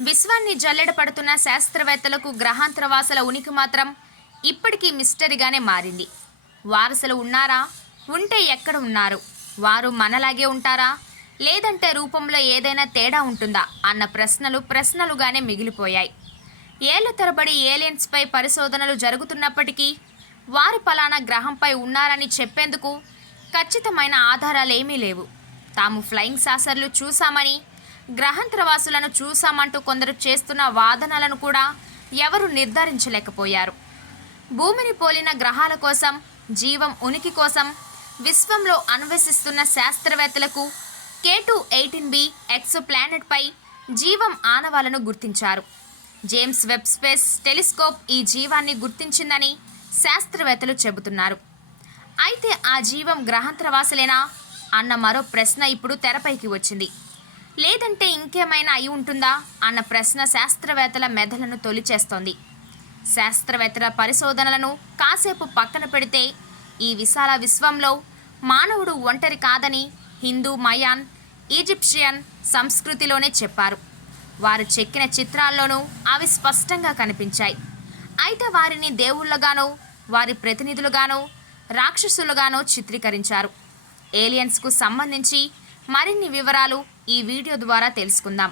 విశ్వాన్ని జల్లెడ పడుతున్న శాస్త్రవేత్తలకు గ్రహాంతరవాసుల ఉనికి మాత్రం ఇప్పటికీ మిస్టరీగానే మారింది. వారసులు ఉన్నారా? ఉంటే ఎక్కడ ఉన్నారు? వారు మనలాగే ఉంటారా? లేదంటే రూపంలో ఏదైనా తేడా ఉంటుందా? అన్న ప్రశ్నలు ప్రశ్నలుగానే మిగిలిపోయాయి. ఏళ్ళ తరబడి ఏలియన్స్పై పరిశోధనలు జరుగుతున్నప్పటికీ వారు పలానా గ్రహంపై ఉన్నారని చెప్పేందుకు ఖచ్చితమైన ఆధారాలేమీ లేవు. తాము ఫ్లయింగ్ సాసర్లు చూశామని గ్రహాంతరవాసులను చూశామంటూ కొందరు చేస్తున్న వాదనలను కూడా ఎవరు నిర్ధారించలేకపోయారు. భూమిని పోలిన గ్రహాల కోసం జీవం ఉనికి కోసం విశ్వంలో అన్వేషిస్తున్న శాస్త్రవేత్తలకు కే టూ ఎయిటీన్ బి ఎక్సో ప్లానెట్పై జీవం ఆనవాలను గుర్తించారు. జేమ్స్ వెబ్ స్పేస్ టెలిస్కోప్ ఈ జీవాన్ని గుర్తించిందని శాస్త్రవేత్తలు చెబుతున్నారు. అయితే ఆ జీవం గ్రహాంతరవాసులేనా? అన్న మరో ప్రశ్న ఇప్పుడు తెరపైకి వచ్చింది. లేదంటే ఇంకేమైనా అయి ఉంటుందా? అన్న ప్రశ్న శాస్త్రవేత్తల మెదలను తొలిచేస్తోంది. శాస్త్రవేత్తల పరిశోధనలను కాసేపు పక్కన పెడితే ఈ విశాల విశ్వంలో మానవుడు ఒంటరి కాదని హిందూ మయాన్ ఈజిప్షియన్ సంస్కృతిలోనే చెప్పారు. వారు చెక్కిన చిత్రాల్లోనూ అవి స్పష్టంగా కనిపించాయి. అయితే వారిని దేవుళ్ళగానో వారి ప్రతినిధులుగానో రాక్షసులుగానో చిత్రీకరించారు. ఏలియన్స్కు సంబంధించి మరిన్ని వివరాలు ఈ వీడియో ద్వారా తెలుసుకుందాం.